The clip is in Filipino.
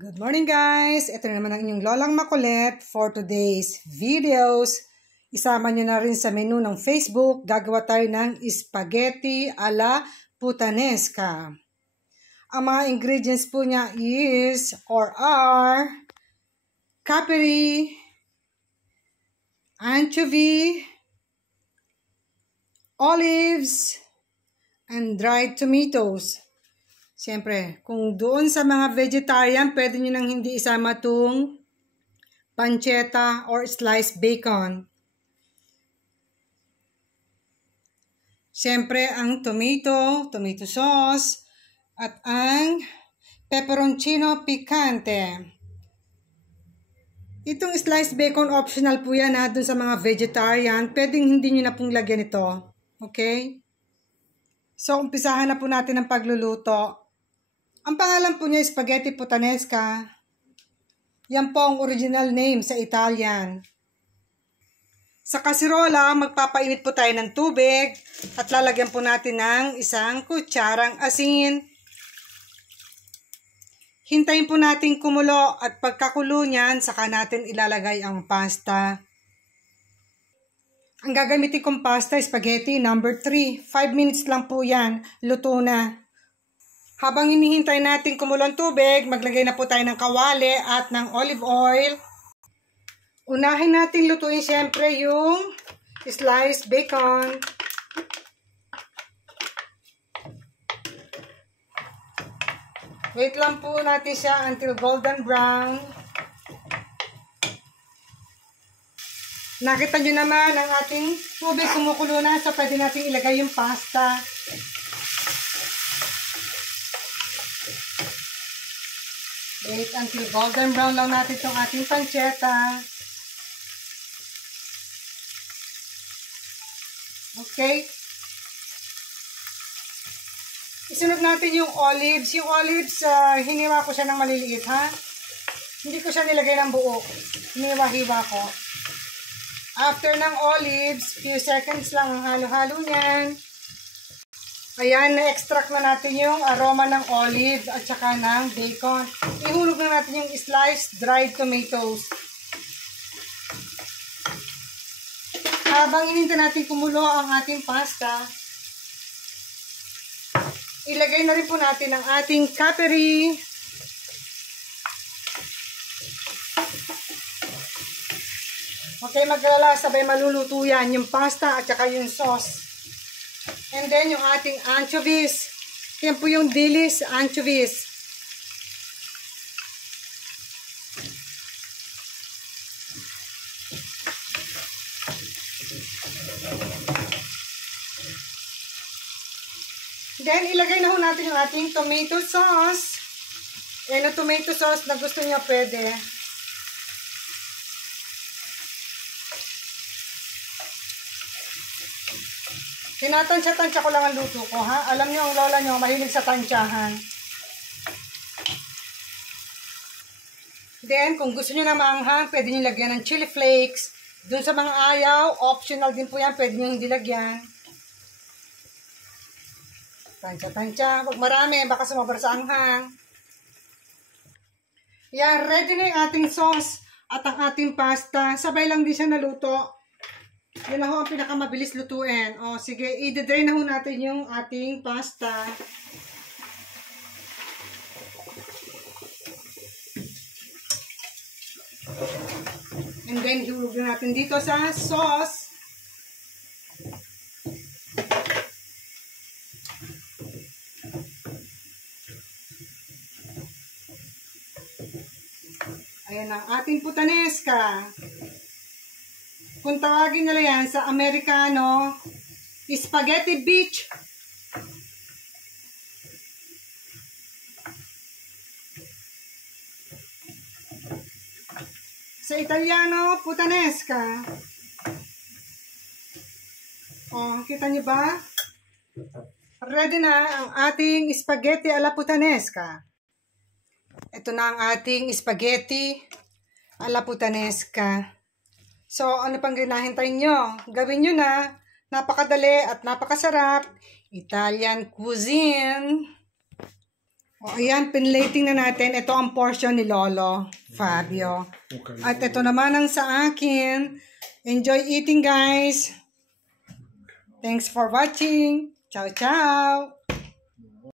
Good morning guys! Ito na naman ang inyong Lolang Makulit for today's videos. Isama nyo na rin sa menu ng Facebook. Gagawa tayo ng spaghetti alla puttanesca. Ang mga ingredients po niya is or are capri, anchovy, olives, and dried tomatoes. Siyempre, kung doon sa mga vegetarian, pwede nyo nang hindi isama itong pancetta or sliced bacon. Siyempre, ang tomato sauce, at ang pepperoncino picante. Itong sliced bacon, optional po yan doon sa mga vegetarian. Pwedeng hindi nyo na pong lagyan ito. Okay? So, umpisahan na po natin ang pagluluto. Ang pangalan po niya spaghetti puttanesca. Yan po ang original name sa Italian. Sa kasirola, magpapainit po tayo ng tubig at lalagyan po natin ng isang kutsarang asin. Hintayin po natin kumulo at pagkakulo niyan, saka natin ilalagay ang pasta. Ang gagamitin kong pasta, spaghetti number 3. 5 minutes lang po yan, luto na. Habang hinihintay natin kumulo ang tubig, maglagay na po tayo ng kawali at ng olive oil. Unahin natin lutuin siyempre yung sliced bacon. Wait lang po natin siya until golden brown. Nakita nyo naman ang ating tubig kumukulo na, so pwede natin ilagay yung pasta. Wait until golden brown lang natin itong ating pancetta. Okay. Isunod natin yung olives. Yung olives, hiniwa ko siya ng maliliit, ha? Hindi ko siya nilagay ng buo. Hiniwa-hiwa ko. After ng olives, few seconds lang ang halo-halo niyan. Ayan, na-extract na natin yung aroma ng olive at saka ng bacon. Ihulog na natin yung sliced dried tomatoes. Habang hinintay natin kumulo ang ating pasta, ilagay na rin po natin ang ating capri. Okay, maglala, sabay maluluto yan, yung pasta at saka yung sauce. And then, yung ating anchovies. Yan po yung dilis anchovies. Then, ilagay na ho natin yung ating tomato sauce. Yan yung tomato sauce na gusto niya pwede. Tinatansya-tansya ko lang ang luto ko, ha? Alam niyo, ang lola niyo, mahilig sa tansyahan. Then, kung gusto niyo na maanghang, pwede niyo lagyan ng chili flakes. Doon sa mga ayaw, optional din po yan, pwede niyo hindi lagyan. Tansya-tansya. Huwag marami, baka sumabara sa anghang. Yan, ready na yung ating sauce at ang ating pasta. Sabay lang din siya naluto. Yun na ho ang pinakamabilis lutuin. O, sige, i-drain na ho natin yung ating pasta. And then, ihulog na natin dito sa sauce. Ayan ang ating puttanesca. Kung tawagin nila yan sa Amerikano, spaghetti beach. Sa Italiano, puttanesca. O, kita nyo ba? Ready na ang ating spaghetti alla puttanesca. Ito na ang ating spaghetti alla puttanesca. So, ano pang hinahintay nyo? Gawin nyo na. Napakadali at napakasarap. Italian cuisine. O, ayan, pinlating na natin. Ito ang portion ni Lolo Fabio. At ito naman ang sa akin. Enjoy eating, guys. Thanks for watching. Ciao, ciao.